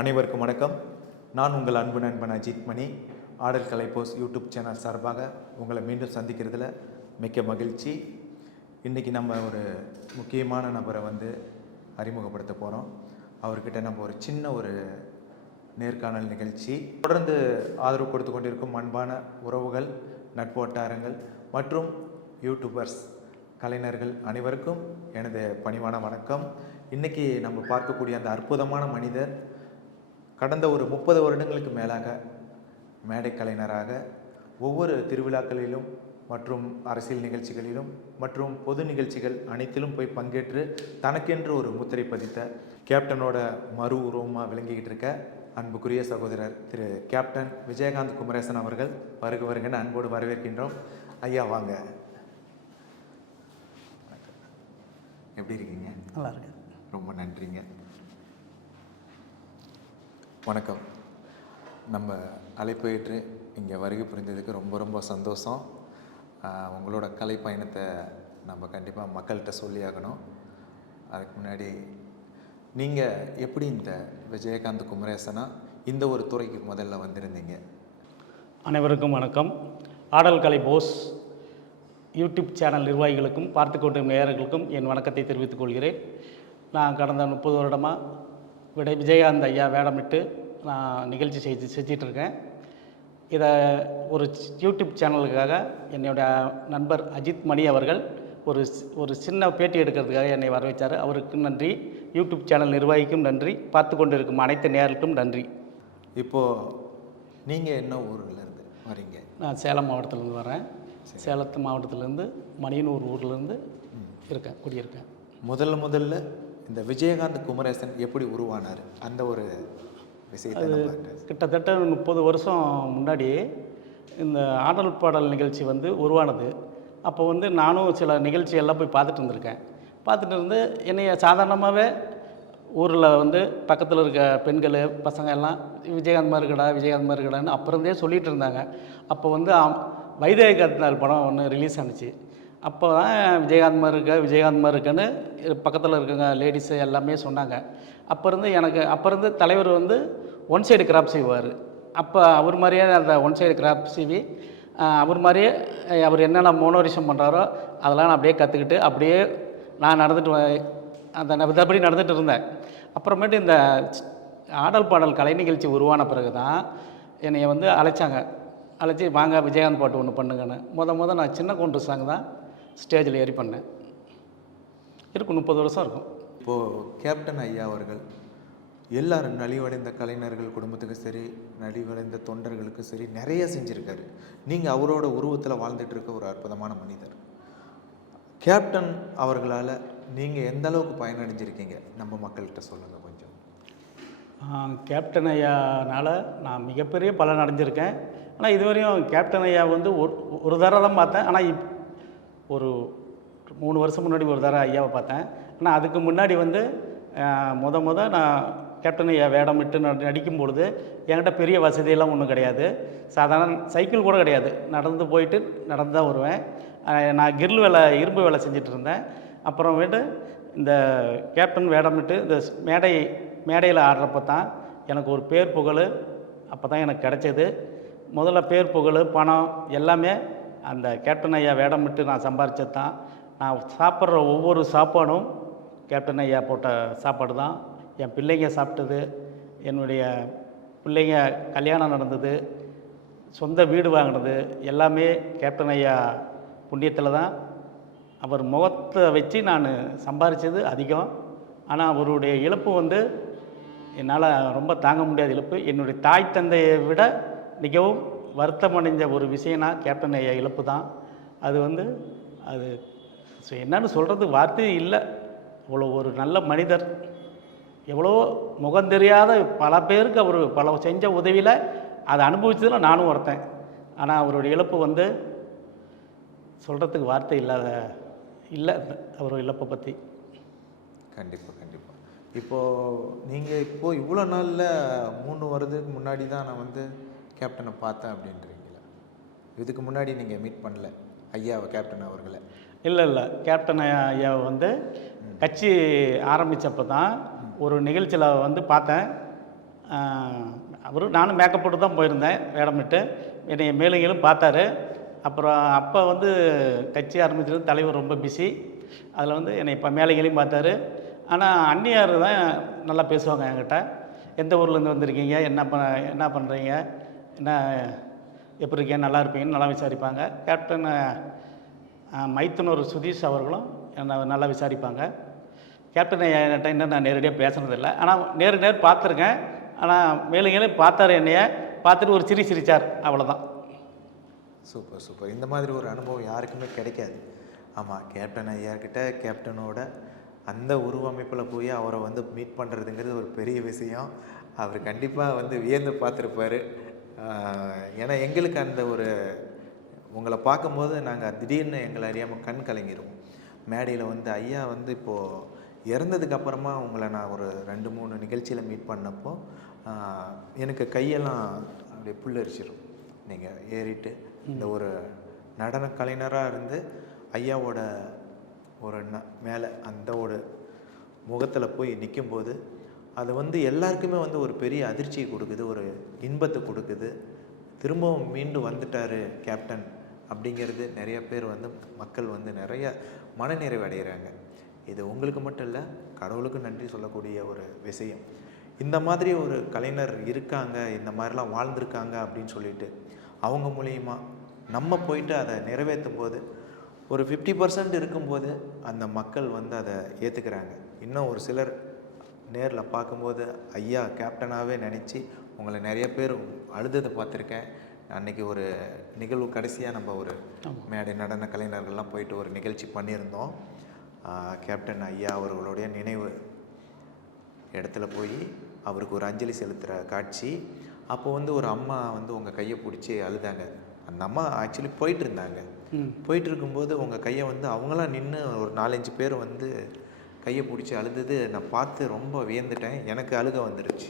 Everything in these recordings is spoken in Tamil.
அனைவருக்கும் வணக்கம். நான் உங்கள் அன்பு நண்பன் அஜித் மணி. ஆடல் கலை போஸ் யூடியூப் சேனல் சார்பாக உங்களை மீண்டும் சந்திக்கிறதுல மிக்க மகிழ்ச்சி. இன்றைக்கி நம்ம ஒரு முக்கியமான நபரை வந்து அறிமுகப்படுத்த போகிறோம் அவர்கிட்ட நம்ம ஒரு சின்ன ஒரு நேர்காணல் நிகழ்ச்சி. தொடர்ந்து ஆதரவு கொடுத்து கொண்டிருக்கும் அன்பான உறவுகள் நட்பு வட்டாரங்கள் மற்றும் யூடியூபர்ஸ் கலைஞர்கள் அனைவருக்கும் எனது பணிவான வணக்கம். இன்றைக்கி நம்ம பார்க்கக்கூடிய அந்த அற்புதமான மனிதர் கடந்த ஒரு முப்பது வருடங்களுக்கு மேலாக மேடை கலைஞராக ஒவ்வொரு திருவிழாக்களிலும் மற்றும் அரசியல் நிகழ்ச்சிகளிலும் மற்றும் பொது நிகழ்ச்சிகள் அனைத்திலும் போய் பங்கேற்று தனக்கென்று ஒரு முத்திரை பதித்த கேப்டனோட மறு உருவமாக விளங்கிக்கிட்டு இருக்க அன்புக்குரிய சகோதரர் திரு கேப்டன் விஜயகாந்த் குமரேசன் அவர்கள் வருக வருகன்னு அன்போடு வரவேற்கின்றோம். ஐயா வாங்க. எப்படி இருக்கீங்க? நல்லா இருக்கு ரொம்ப நன்றிங்க. வணக்கம். நம்ம அலைப்பயிற்று இங்கே வருகை புரிந்ததுக்கு ரொம்ப ரொம்ப சந்தோஷம். உங்களோட கலை பயணத்தை நம்ம கண்டிப்பாக மக்கள்கிட்ட சொல்லியாகணும் அதுக்கு முன்னாடி நீங்கள் எப்படி இந்த விஜயகாந்த் குமரேசனா இந்த ஒரு துறைக்கு முதல்ல வந்திருந்தீங்க? அனைவருக்கும் வணக்கம். ஆடல் கலை போஸ் யூடியூப் சேனல் நிர்வாகிகளுக்கும் பார்த்து கொண்டிருக்கும் நேயர்களுக்கும் என் வணக்கத்தை தெரிவித்துக் கொள்கிறேன். நான் கடந்த முப்பது வருடமாக விட விஜயகாந்த் ஐயா வேடமிட்டு நான் நிகழ்ச்சி செய்து செஞ்சிட்ருக்கேன். இதை ஒரு யூடியூப் சேனலுக்காக என்னுடைய நண்பர் அஜித் மணி அவர்கள் ஒரு ஒரு சின்ன பேட்டி எடுக்கிறதுக்காக என்னை வர வச்சார் அவருக்கும் நன்றி. யூடியூப் சேனல் நிர்வாகிக்கும் நன்றி. பார்த்து கொண்டிருக்கும் அனைத்து நேயர்களுக்கும் நன்றி. இப்போது நீங்கள் என்ன ஊரில் இருந்து வரீங்க? நான் சேலம் மாவட்டத்திலேருந்து வரேன். சேலத்து மாவட்டத்திலேருந்து மணியனூர் ஊர்லேருந்து இருக்கேன் குடியிருக்கேன். முதல்ல முதல்ல இந்த விஜயகாந்த் குமரேசன் எப்படி உருவானார்? அந்த ஒரு விஷயத்தை நம்ம கிட்டத்தட்ட முப்பது வருஷம் முன்னாடி இந்த ஆடல் பாடல் நிகழ்ச்சி வந்து உருவானது. அப்போ வந்து நானும் சில நிகழ்ச்சி எல்லாம் போய் பார்த்துட்டு இருந்திருக்கேன். பார்த்துட்டு இருந்து என்னைய சாதாரணமாகவே ஊரில் வந்து பக்கத்தில் இருக்க பெண்கள் பசங்க எல்லாம் விஜயகாந்த் மாதிரி இருக்கடா விஜயகாந்த் மாதிரி இருக்கடான்னு அப்புறந்தே சொல்லிட்டு இருந்தாங்க. அப்போ வந்து ஆம், வைதேக கத்தினால் படம் ஒன்று ரிலீஸ் ஆனுச்சு. அப்போ தான் விஜயகாந்த் மாதிரி இருக்க விஜயகாந்த் மாதிரி இருக்குன்னு பக்கத்தில் இருக்கவங்க லேடிஸு எல்லாமே சொன்னாங்க. அப்போ இருந்து எனக்கு அப்போ இருந்து தலைவர் வந்து ஒன் சைடு கிராப் செய்வார். அப்போ அவர் மாதிரியே அந்த ஒன் சைடு கிராப் சீவி அவர் மாதிரியே அவர் என்னென்ன மோனோரிஷம் பண்ணுறாரோ அதெல்லாம் நான் அப்படியே கற்றுக்கிட்டு அப்படியே நான் நடந்துட்டு வ- அந்த இதபடி நடந்துகிட்டு நடந்துட்டு இருந்தேன். அப்புறமேட்டு இந்த ஆடல் பாடல் கலை நிகழ்ச்சி உருவான பிறகு தான் என்னை வந்து அழைச்சாங்க. அழைச்சி வாங்க விஜயகாந்த் பாட்டு ஒன்று பண்ணுங்கன்னு. முத முத நான் சின்ன கொண்டு சாங் தான் ஸ்டேஜில் ஏறி பண்ணேன். இருக்கும் முப்பது வருஷம் இருக்கும். இப்போது கேப்டன் ஐயா அவர்கள் எல்லாரும் நலிவடைந்த கலைஞர்கள் குடும்பத்துக்கு சரி நலிவடைந்த தொண்டர்களுக்கு சரி நிறைய செஞ்சுருக்காரு. நீங்கள் அவரோட உருவத்தில் வாழ்ந்துட்டு இருக்க ஒரு அற்புதமான மனிதர். கேப்டன் அவர்களால் நீங்கள் எந்த அளவுக்கு பயனடைஞ்சிருக்கீங்க? நம்ம மக்கள்கிட்ட சொல்லுங்கள் கொஞ்சம். கேப்டன் ஐயானால் நான் மிகப்பெரிய பலன் அடைஞ்சிருக்கேன். ஆனால் இதுவரையும் கேப்டன் ஐயா வந்து ஒரு ஒரு தடவை தான் பார்த்தேன். ஆனால் இப் ஒரு மூணு வருஷம் முன்னாடி ஒரு தடவை ஐயாவை பார்த்தேன். ஆனால் அதுக்கு முன்னாடி வந்து முத முத நான் கேப்டன் ஐயா வேடமிட்டு நடி நடிக்கும் பொழுது என்கிட்ட பெரிய வசதியெல்லாம் ஒன்றும் கிடையாது. சாதாரண சைக்கிள் கூட கிடையாது. நடந்து போயிட்டு நடந்து தான் வருவேன். நான் கிரில் வேலை இரும்பு வேலை செஞ்சுட்டு இருந்தேன். அப்புறமேட்டு இந்த கேப்டன் வேடமிட்டு இந்த மேடை மேடையில் ஆடுறப்ப தான் எனக்கு ஒரு பேர் புகழ். அப்போ தான் எனக்கு கிடச்சது. முதல்ல பேர் புகழ் பணம் எல்லாமே அந்த கேப்டன் ஐயா வேடமிட்டு நான் சம்பாரிச்சது தான். நான் சாப்பிட்ற ஒவ்வொரு சாப்பாடும் கேப்டன் ஐயா போட்ட சாப்பாடு தான். என் பிள்ளைங்க சாப்பிட்டது என்னுடைய பிள்ளைங்க கல்யாணம் நடந்தது சொந்த வீடு வாங்கினது எல்லாமே கேப்டன் ஐயா புண்ணியத்தில் தான். அவர் முகத்தை வச்சு நான் சம்பாரித்தது அதிகம். ஆனால் அவருடைய இழப்பு வந்து என்னால் ரொம்ப தாங்க முடியாத இழப்பு. என்னுடைய தாய் தந்தையை விட மிகவும் வருத்தமடைஞ்ச ஒரு விஷயம்னா கேப்டன் ஐயா இழப்பு தான் அது வந்து அது ஸோ என்னன்னு சொல்கிறது வார்த்தையே இல்லை. அவ்வளோ ஒரு நல்ல மனிதர். எவ்வளோ முகம் தெரியாத பல பேருக்கு அவர் பல செஞ்ச உதவியில் அதை அனுபவிச்சதில் நானும் ஒருத்தன். ஆனால் அவருடைய இழப்பு வந்து சொல்கிறதுக்கு வார்த்தை இல்லாத இல்லை அவர் இழப்பை பற்றி கண்டிப்பாக கண்டிப்பாக இப்போது நீங்கள் இப்போது இவ்வளோ நாளில் மூணு வருதுக்கு முன்னாடி தான் நான் வந்து கேப்டனை பார்த்தேன் அப்படின்றீங்களா? இதுக்கு முன்னாடி நீங்கள் மீட் பண்ணல ஐயாவை கேப்டன் அவர்களை. இல்லை இல்லை. கேப்டன் ஐயாவை வந்து கட்சி ஆரம்பித்தப்போ தான் ஒரு நிகழ்ச்சியில் வந்து பார்த்தேன். அவரும் நானும் மேக்கப் போட்டு தான் போயிருந்தேன் வேடமிட்டு. என்னை மேலுங்களும் பார்த்தாரு. அப்புறம் அப்போ வந்து கட்சி ஆரம்பிச்சது தலைவர் ரொம்ப பிஸி அதில் வந்து என்னை இப்போ மேலைகளையும் பார்த்தாரு. ஆனால் அந்நியார் தான் நல்லா பேசுவாங்க என்கிட்ட. எந்த ஊர்லேருந்து வந்திருக்கீங்க? என்ன ப என்ன பண்ணுறீங்க என்ன எப்படி இருக்கேன் நல்லா இருப்பீங்கன்னு நல்லா விசாரிப்பாங்க. கேப்டன் மைத்தனூர் மைத்துனர் சுதீஷ் அவர்களும் என்னை நல்லா விசாரிப்பாங்க. கேப்டன் என்கிட்ட இன்னும் நான் நேரடியாக பேசுனதில்லை. ஆனால் நேரு நேர் பார்த்துருக்கேன். ஆனால் மேலுங்களே பார்த்தாரு என்னைய. பார்த்துட்டு ஒரு சிரி சிரிச்சார். அவ்வளோதான் சூப்பர் சூப்பர். இந்த மாதிரி ஒரு அனுபவம் யாருக்குமே கிடைக்காது. ஆமாம் கேப்டன் ஐயாக்கிட்ட கேப்டனோட அந்த உருவமைப்பில் போய் அவரை வந்து மீட் பண்ணுறதுங்கிறது ஒரு பெரிய விஷயம். அவர் கண்டிப்பாக வந்து வியந்து பார்த்துருப்பார். ஏன்னா எங்களுக்கு அந்த ஒரு உங்களை பார்க்கும்போது நாங்கள் திடீர்னு எங்களை அறியாமல் கண் கலங்கிடுவோம் மேடையில் வந்து ஐயா வந்து இப்போது இறந்ததுக்கு அப்புறமா உங்களை நான் ஒரு ரெண்டு மூணு நிகழ்ச்சியில் மீட் பண்ணப்போ எனக்கு கையெல்லாம் அப்படியே புல்லரிச்சிடும் நீங்கள் ஏறிட்டு இந்த ஒரு நடன கலைஞராக இருந்து ஐயாவோட ஒரு ந மேலே அந்த ஒரு முகத்தில் போய் நிற்கும்போது அது வந்து எல்லாருக்குமே வந்து ஒரு பெரிய அதிர்ச்சியை கொடுக்குது ஒரு இன்பத்தை கொடுக்குது. திரும்பவும் மீண்டும் வந்துட்டாரு கேப்டன் அப்படிங்கிறது நிறைய பேர் வந்து மக்கள் வந்து நிறைய மனநிறைவு அடைகிறாங்க இது உங்களுக்கு மட்டும் இல்லை கடவுளுக்கு நன்றி சொல்லக்கூடிய ஒரு விஷயம். இந்த மாதிரி ஒரு கலைஞர் இருக்காங்க இந்த மாதிரிலாம் வாழ்ந்திருக்காங்க அப்படின்னு சொல்லிட்டு அவங்க மூலியமாக நம்ம போயிட்டு அதை நிறைவேற்றும் போது ஒரு ஃபிஃப்டி பர்சன்ட் இருக்கும்போது அந்த மக்கள் வந்து அதை ஏற்றுக்கிறாங்க இன்னும் ஒரு சிலர் நேரில் பார்க்கும்போது ஐயா கேப்டனாகவே நினச்சி உங்களை நிறைய பேர் அழுததை பார்த்துருக்கேன். அன்னைக்கு ஒரு நிகழ்வு கடைசியாக நம்ம ஒரு மேடை நடன கலைஞர்கள்லாம் போயிட்டு ஒரு நிகழ்ச்சி பண்ணியிருந்தோம். கேப்டன் ஐயா அவர்களுடைய நினைவு இடத்துல போய் அவருக்கு ஒரு அஞ்சலி செலுத்துகிற காட்சி. அப்போ வந்து ஒரு அம்மா வந்து உங்கள் கையை பிடிச்சி அழுதாங்க. அந்த அம்மா ஆக்சுவலி போயிட்டு இருந்தாங்க. போயிட்டு இருக்கும்போது உங்கள் கையை வந்து அவங்களாம் நின்று ஒரு நாலஞ்சு பேர் வந்து கையை பிடிச்சி அழுதது நான் பார்த்து ரொம்ப வியந்துட்டேன். எனக்கு அழுக வந்துருச்சு.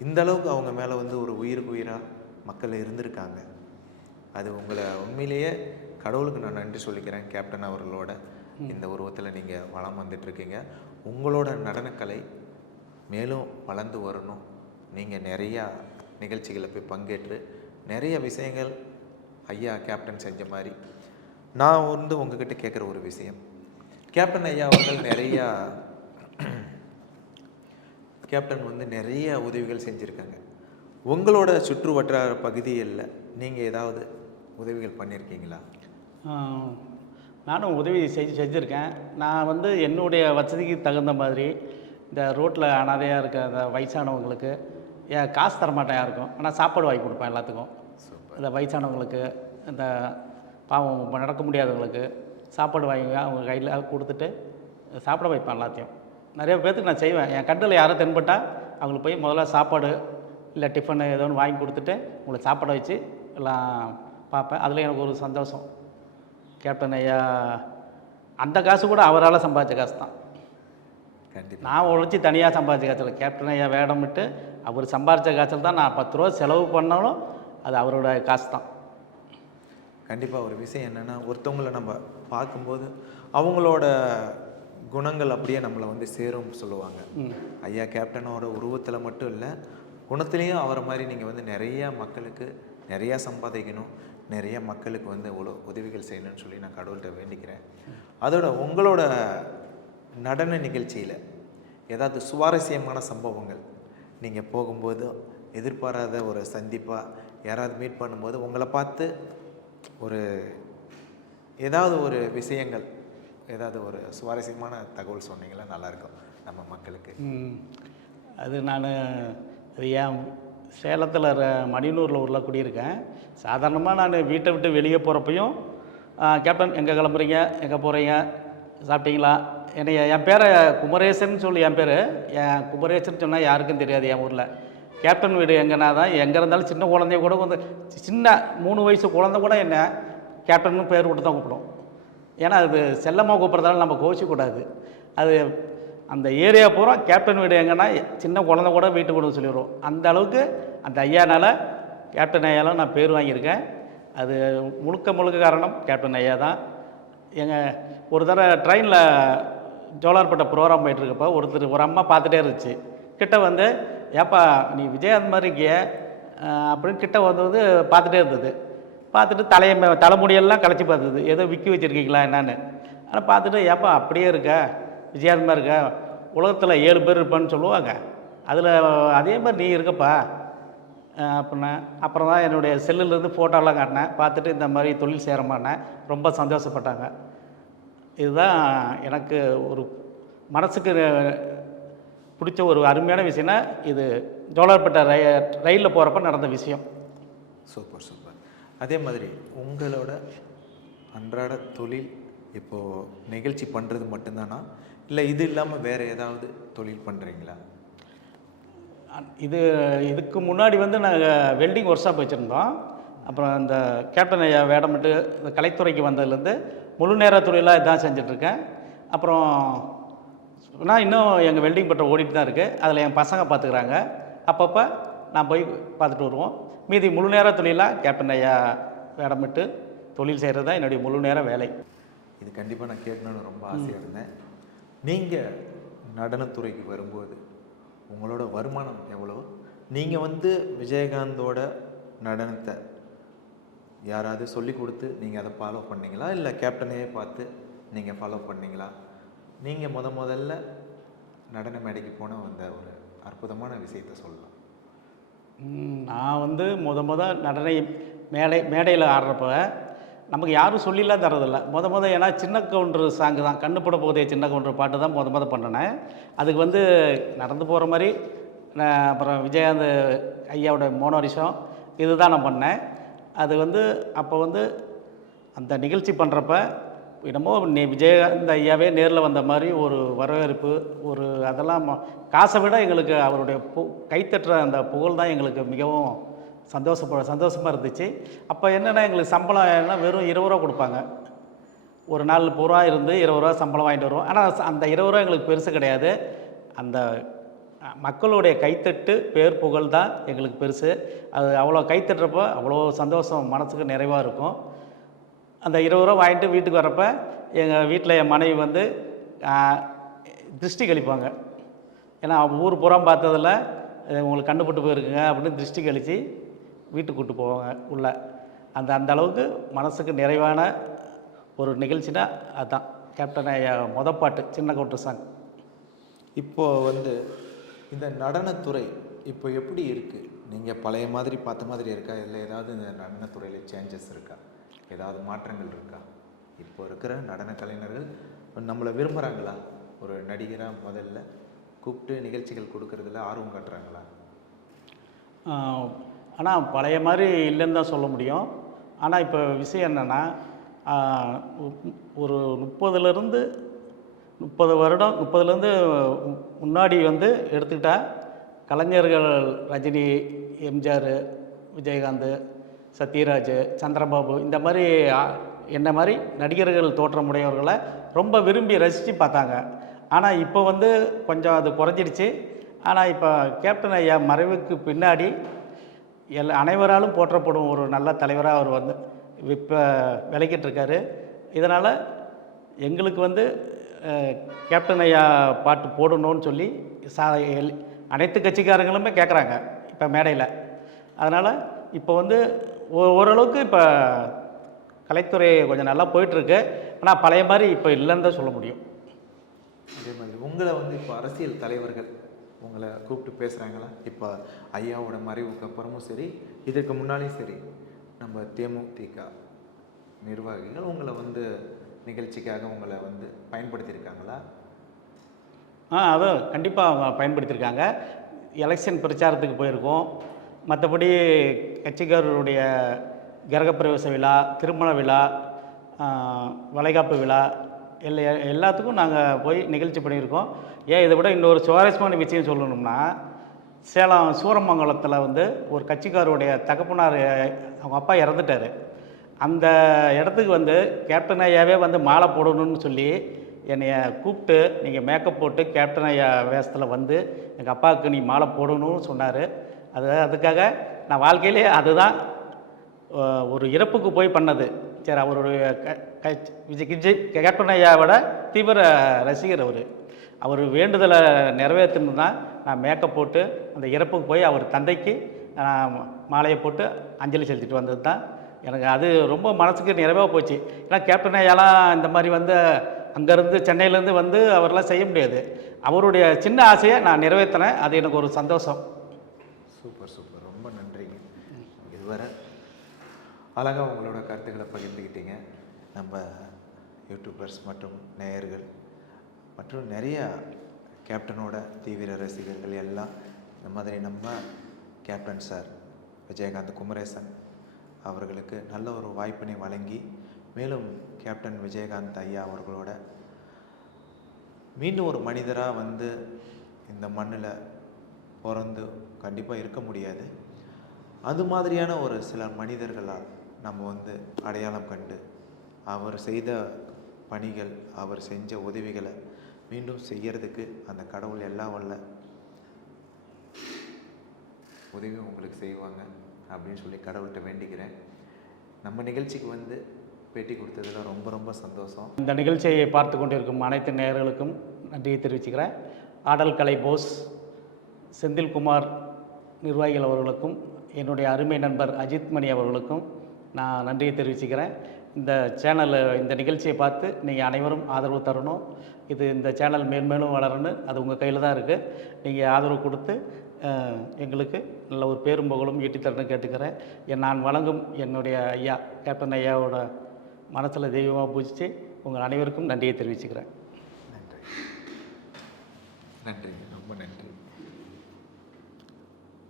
இந்த அளவுக்கு அவங்க மேலே வந்து ஒரு உயிருக்கு உயிராக மக்கள் இருந்திருக்காங்க. அது உங்களை உண்மையிலேயே கடவுளுக்கு நான் நன்றி சொல்லிக்கிறேன் கேப்டன் அவர்களோட இந்த உருவத்தில் நீங்கள் வளம் வந்துட்டுருக்கீங்க. உங்களோட நடனக்கலை மேலும் வளர்ந்து வரணும். நீங்கள் நிறையா நிகழ்ச்சிகளில் போய் பங்கேற்று நிறைய விஷயங்கள் ஐயா கேப்டன் செஞ்ச மாதிரி நான் வந்து உங்ககிட்ட கேட்குற ஒரு விஷயம். கேப்டன் ஐயா அவர்கள் நிறையா கேப்டன் வந்து நிறைய உதவிகள் செஞ்சுருக்காங்க. உங்களோட சுற்று வட்டார பகுதியில் நீங்கள் ஏதாவது உதவிகள் பண்ணியிருக்கீங்களா நானும் உதவி செஞ்சு செஞ்சுருக்கேன். நான் வந்து என்னுடைய வசதிக்கு தகுந்த மாதிரி இந்த ரோட்டில் அனாதையாக இருக்க அந்த வயசானவங்களுக்கு ஏன் காசு தரமாட்டேன் யாருக்கும். ஆனால் சாப்பாடு வாங்கி கொடுப்பேன் எல்லாத்துக்கும். இந்த வயசானவங்களுக்கு இந்த பாவம் நடக்க முடியாதவங்களுக்கு சாப்பாடு வாங்கி அவங்க கையில் கொடுத்துட்டு சாப்பிட வைப்பேன் எல்லாத்தையும். நிறைய பேர்த்துக்கு நான் செய்வேன். என் கண்ணில் யாரும் தென்பட்டால் அவங்களுக்கு போய் முதல்ல சாப்பாடு இல்லை டிஃபனு ஏதோ ஒன்று வாங்கி கொடுத்துட்டு உங்களை சாப்பாட வச்சு எல்லாம் பார்ப்பேன். அதில் எனக்கு ஒரு சந்தோஷம். கேப்டன் ஐயா அந்த காசு கூட அவரால் சம்பாதிச்ச காசு தான். கண்டிப்பாக நான் உழைச்சி தனியாக சம்பாதிச்ச காசில் கேப்டன் ஐயா வேடமிட்டு அவர் சம்பாதிச்ச காசில் தான் நான் பத்து ரூபா செலவு பண்ணாலும் அது அவரோட காசு தான். கண்டிப்பாக ஒரு விஷயம் என்னென்னா ஒருத்தவங்கள நம்ம பார்க்கும்போது அவங்களோட குணங்கள் அப்படியே நம்மளை வந்து சேரும் சொல்லுவாங்க. ஐயா கேப்டனோட உருவத்தில் மட்டும் இல்லை குணத்துலேயும் அவரை மாதிரி நீங்கள் வந்து நிறைய மக்களுக்கு நிறையா சம்பாதிக்கணும் நிறைய மக்களுக்கு வந்து இவ்வளோ உதவிகள் செய்யணும்னு சொல்லி நான் கடவுள்கிட்ட வேண்டிக்கிறேன். அதோட உங்களோட நடன நிகழ்ச்சியில் ஏதாவது சுவாரஸ்யமான சம்பவங்கள் நீங்கள் போகும்போது எதிர்பாராத ஒரு சந்திப்பாக யாராவது மீட் பண்ணும்போது உங்களை பார்த்து ஒரு ஏதாவது ஒரு விஷயங்கள் ஏதாவது ஒரு சுவாரஸ்யமான தகவல் சொன்னீங்களா நல்லாயிருக்கும் நம்ம மக்களுக்கு. அது நான் அது ஏன் சேலத்தில் மணினூரில் ஊரில் குடியிருக்கேன். சாதாரணமாக நான் வீட்டை விட்டு வெளியே போகிறப்பையும் கேப்டன் எங்கே கிளம்புறீங்க? எங்கே போகிறீங்க சாப்பிட்டீங்களா? என்னை என் பேரை குமரேசன் சொல்லி என் பேர். என் குமரேசன் சொன்னால் யாருக்கும் தெரியாது என் ஊரில். கேப்டன் வீடு எங்கன்னா தான் எங்கே இருந்தாலும் சின்ன குழந்தைய கூட வந்து சின்ன மூணு வயசு குழந்தை கூட என்ன கேப்டன் பேர் விட்டு தான் கூப்பிடும் ஏன்னா அது செல்லமாக கூப்பிட்றதால நம்ம கோச்சிக்கூடாது அது அந்த ஏரியா பூரா கேப்டன் வீடு எங்கன்னா சின்ன குழந்தை கூட வீட்டுக்கு கொண்டு சொல்லிடுவோம். அந்த அளவுக்கு அந்த ஐயானால் கேப்டன் ஐயால நான் பேர் வாங்கியிருக்கேன். அது முழுக்க முழுக்க காரணம் கேப்டன் ஐயா தான். எங்கள் ஒரு தடவை ட்ரெயினில் ஜோலார்பேட்டை ப்ரோக்ராம் போயிட்டுருக்கப்போ ஒருத்தர் ஒரு அம்மா பார்த்துட்டே இருந்துச்சு. கிட்ட வந்து ஏப்பா நீ விஜயகாந்த் மாதிரி இருக்கிய? அப்படின்னு கிட்ட வந்து வந்து பார்த்துட்டே இருந்தது. பார்த்துட்டு தலையை தலைமுடியெல்லாம் கலைச்சி பார்த்தது. ஏதோ விக்கி வச்சுருக்கீங்களா என்னான்னு. ஆனால் பார்த்துட்டு ஏப்பா அப்படியே இருக்க. விஜயகாந்த் இருக்கா. உலகத்தில் ஏழு பேர் இருப்பான்னு சொல்லுவாங்க. அதில் அதே மாதிரி நீ இருக்கப்பா. அப்படின்னா அப்புறம் தான் என்னுடைய செல்லுலேருந்து ஃபோட்டோலாம் காட்டினேன். பார்த்துட்டு இந்த மாதிரி தொழில் சேரமானேன் ரொம்ப சந்தோஷப்பட்டாங்க. இதுதான் எனக்கு ஒரு மனசுக்கு பிடிச்ச ஒரு அருமையான விஷயம்னா இது ஜோலார்பேட்டை ரை ரயிலில் போகிறப்ப நடந்த விஷயம். Super super. அதே மாதிரி உங்களோட அன்றாட தொழில் இப்போது நிகழ்ச்சி பண்ணுறது மட்டும்தானா? இல்லை இது இல்லாமல் வேறு ஏதாவது தொழில் பண்ணுறீங்களா இது இதுக்கு முன்னாடி வந்து நாங்கள் வெல்டிங் ஒர்க் ஷாப் வச்சுருந்தோம். அப்புறம் இந்த கேப்டன் ஐயா வேடமிட்டு இந்த கலைத்துறைக்கு வந்ததுலேருந்து முழு நேர தொழிலாக இதான் செஞ்சிட்ருக்கேன். அப்புறம் நான் இன்னும் எங்கள் வெல்டிங் பட்டம் ஓடிட்டு தான் இருக்குது அதில் என் பசங்க பார்த்துக்குறாங்க அப்பப்போ நான் போய் பார்த்துட்டு வருவோம். மீதி முழு நேர தொழிலாக கேப்டன் ஐயா இடமிட்டு தொழில் செய்கிறது தான் என்னுடைய முழு நேர வேலை. இது கண்டிப்பாக நான் கேட்கணும்னு ரொம்ப ஆசையாக இருந்தேன். நீங்கள் நடனத்துறைக்கு வரும்போது உங்களோட வருமானம் எவ்வளோ நீங்கள் வந்து விஜயகாந்தோட நடனத்தை யாராவது சொல்லி கொடுத்து நீங்கள் அதை ஃபாலோ பண்ணீங்களா? இல்லை கேப்டனையே பார்த்து நீங்கள் ஃபாலோ பண்ணீங்களா? நீங்கள் முத முதல்ல நடன மேடைக்கு போன வந்த ஒரு அற்புதமான விஷயத்தை சொல்லலாம் நான் வந்து முத முத நடனை மேடை மேடையில் ஆடுறப்ப நமக்கு யாரும் சொல்லிலாம் தரதில்ல முத முத ஏன்னா சின்ன கவுண்டர் சாங்கு தான். கண்ணு போட போதே சின்ன கவுண்டர் பாட்டு தான் முத முத பண்ணினேன் அதுக்கு வந்து நடந்து போகிற மாதிரி நான் அப்புறம் விஜயகாந்த் ஐயாவோட மோனோரிஷம் இதுதான் நான் பண்ணேன். அது வந்து அப்போ வந்து அந்த நிகழ்ச்சி பண்ணுறப்ப என்னமோ நே விஜயகாந்த் ஐயாவே நேரில் வந்த மாதிரி ஒரு வரவேற்பு ஒரு அதெல்லாம் காசை விட எங்களுக்கு அவருடைய பு கைத்தட்டுற அந்த புகழ் தான் எங்களுக்கு மிகவும் சந்தோஷப்ப சந்தோஷமாக இருந்துச்சு. அப்போ என்னென்னா எங்களுக்கு சம்பளம் என்ன வெறும் இருபது ரூபா கொடுப்பாங்க. ஒரு நாள் பூரா இருந்து இருபது ரூபா சம்பளம் வாங்கிட்டு வருவோம். ஆனால் அந்த இருபது ரூபா எங்களுக்கு பெருசு கிடையாது. அந்த மக்களுடைய கைத்தட்டு பேர் புகழ் தான் எங்களுக்கு பெருசு. அது அவ்வளோ கைத்தட்டுறப்போ அவ்வளோ சந்தோஷம் மனசுக்கு நிறைவாக இருக்கும். அந்த இருபது ரூபா வாங்கிட்டு வீட்டுக்கு வரப்ப எங்கள் வீட்டில் என் மனைவி வந்து திருஷ்டி கழிப்பாங்க. ஏன்னா அவங்க ஊர் புறம் பார்த்ததில் உங்களுக்கு கண்டுபட்டு போயிருக்குங்க அப்படின்னு திருஷ்டி கழித்து வீட்டுக்கு கூட்டு போவாங்க உள்ளே. அந்த அந்த அளவுக்கு மனசுக்கு நிறைவான ஒரு நிகழ்ச்சினா அதுதான் கேப்டன் ஐயா மொத பாட்டு சின்ன கவுண்டர் சாங். இப்போ வந்து இந்த நடனத்துறை இப்போ எப்படி இருக்குது நீங்கள் பழைய மாதிரி பார்த்த மாதிரி இருக்கா? இல்லை ஏதாவது இந்த நடனத்துறையில் சேஞ்சஸ் இருக்கா? ஏதாவது மாற்றங்கள் இருக்கா? இப்போ இருக்கிற நடன கலைஞர்கள் நம்மளை விரும்புகிறாங்களா ஒரு நடிகராக முதல்ல கூப்பிட்டு நிகழ்ச்சிகள் கொடுக்கறதுல ஆர்வம் காட்டுறாங்களா? ஆனால் பழைய மாதிரி இல்லைன்னு தான் சொல்ல முடியும். ஆனால் இப்போ விஷயம் என்னென்னா ஒரு முப்பதுலேருந்து முப்பது வருடம் முப்பதுலேருந்து முன்னாடி வந்து எடுத்துக்கிட்டால் கலைஞர்கள் ரஜினி எம்ஜிஆர் விஜயகாந்த் சத்யராஜ் சந்திரபாபு இந்த மாதிரி என்ன மாதிரி நடிகர்கள் தோற்றமுடையவர்களை ரொம்ப விரும்பி ரசித்து பார்த்தாங்க. ஆனால் இப்போ வந்து கொஞ்சம் அது குறைஞ்சிடுச்சு. ஆனால் இப்போ கேப்டன் ஐயா மறைவுக்கு பின்னாடி எல் அனைவராலும் போற்றப்படும் ஒரு நல்ல தலைவராக அவர் வந்து இப்போ விளக்கிட்டு இருக்காரு. இதனால் எங்களுக்கு வந்து கேப்டன் ஐயா பாட்டு போடணும்னு சொல்லி சா எல் அனைத்து கட்சிக்காரங்களுமே கேட்குறாங்க இப்போ மேடையில். அதனால் இப்போ வந்து ஓரளவுக்கு இப்போ கலைத்துறை கொஞ்சம் நல்லா போயிட்டுருக்கு. ஆனால் பழைய மாதிரி இப்போ இல்லைன்னு தான் சொல்ல முடியும். அதே மாதிரி உங்களை வந்து இப்போ அரசியல் தலைவர்கள் உங்களை கூப்பிட்டு பேசுகிறாங்களா இப்போ ஐயாவோட மறைவுக்கு அப்புறமும் சரி இதற்கு முன்னாலேயும் சரி நம்ம தேமுதிக நிர்வாகிகள் உங்களை வந்து நிகழ்ச்சிக்காக உங்களை வந்து பயன்படுத்தியிருக்காங்களா? ஆ அதான் கண்டிப்பாக அவங்க பயன்படுத்தியிருக்காங்க. எலெக்ஷன் பிரச்சாரத்துக்கு போயிருக்கோம். மற்றபடி கட்சிக்காரருடைய கிரகப்பிரவேச விழா திருமண விழா வளைகாப்பு விழா எல்லா எல்லாத்துக்கும் நாங்கள் போய் நிகழ்ச்சி பண்ணியிருக்கோம். ஏன் இதை விட இன்னொரு சுவாரஸ்யமான விஷயம் சொல்லணும்னா சேலம் சூரமங்கலத்தில் வந்து ஒரு கட்சிக்காரருடைய தகப்பனார் அவங்க அப்பா இறந்துட்டார். அந்த இடத்துக்கு வந்து கேப்டன் ஐயாவே வந்து மாலை போடணும்னு சொல்லி என்னைய கூப்பிட்டு நீங்கள் மேக்கப் போட்டு கேப்டன் ஐயா வேஷத்தில் வந்து எங்கள் அப்பாவுக்கு நீ மாலை போடணும்னு சொன்னார். அது அதுக்காக நான் வாழ்க்கையிலே அதுதான் ஒரு இறப்புக்கு போய் பண்ணது. சரி அவருடைய க விஜய் விஜய் கேப்டன் தீவிர ரசிகர் அவர். அவர் வேண்டுதலை நிறைவேற்றணும் தான் நான் மேக்கப் போட்டு அந்த இறப்புக்கு போய் அவர் தந்தைக்கு நான் மாலையை போட்டு அஞ்சலி செலுத்திட்டு வந்தது தான் எனக்கு அது ரொம்ப மனசுக்கு நிறைவாக போச்சு. ஏன்னா கேப்டன் ஐயாலாம் இந்த மாதிரி வந்து அங்கேருந்து சென்னையிலேருந்து வந்து அவரெல்லாம் செய்ய முடியாது. அவருடைய சின்ன ஆசையை நான் நிறைவேற்றினேன். அது எனக்கு ஒரு சந்தோஷம். Super super. இதுவரை அழகாக உங்களோட கருத்துக்களை பகிர்ந்துக்கிட்டீங்க. நம்ம யூடியூபர்ஸ் மற்றும் நேயர்கள் மற்றும் நிறைய கேப்டனோட தீவிர ரசிகர்கள் எல்லாம் இந்த மாதிரி நம்ம கேப்டன் சார் விஜயகாந்த் குமரேசன் அவர்களுக்கு நல்ல ஒரு வாய்ப்பினை வழங்கி மேலும் கேப்டன் விஜயகாந்த் ஐயா அவர்களோட மீண்டும் ஒரு மனிதராக வந்து இந்த மண்ணில் பிறந்து கண்டிப்பாக இருக்க முடியாது. அது மாதிரியான ஒரு சில மனிதர்களால் நம்ம வந்து அடையாளம் கண்டு அவர் செய்த பணிகள் அவர் செஞ்ச உதவிகளை மீண்டும் செய்யறதுக்கு அந்த கடவுள் எல்லாம் வல்ல உதவி உங்களுக்கு செய்வாங்க அப்படின்னு சொல்லி கடவுள்கிட்ட வேண்டிக்கிறேன். நம்ம நிகழ்ச்சிக்கு வந்து பேட்டி கொடுத்ததில் ரொம்ப ரொம்ப சந்தோஷம். இந்த நிகழ்ச்சியை பார்த்து கொண்டிருக்கும் அனைத்து நேயர்களுக்கும் நன்றியை தெரிவிச்சுக்கிறேன். ஆடல் கலை போஸ் செந்தில்குமார் நிர்வாகிகள் அவர்களுக்கும் என்னுடைய அருமை நண்பர் அஜித் மணி அவர்களுக்கும் நான் நன்றியை தெரிவிச்சுக்கிறேன். இந்த சேனலில் இந்த நிகழ்ச்சியை பார்த்து நீங்கள் அனைவரும் ஆதரவு தரணும். இது இந்த சேனல் மேன்மேலும் வளரணும். அது உங்கள் கையில் தான் இருக்குது நீங்கள் ஆதரவு கொடுத்து எங்களுக்கு நல்ல ஒரு பேரும் புகழும் ஈட்டித்தரணும் தரணும்னு கேட்டுக்கிறேன். என் நான் வழங்கும் என்னுடைய ஐயா கேப்டன் ஐயாவோட மனசில் தெய்வமாக பூஜித்து உங்கள் அனைவருக்கும் நன்றியை தெரிவிச்சுக்கிறேன். நன்றி. நன்றி. ரொம்ப நன்றி.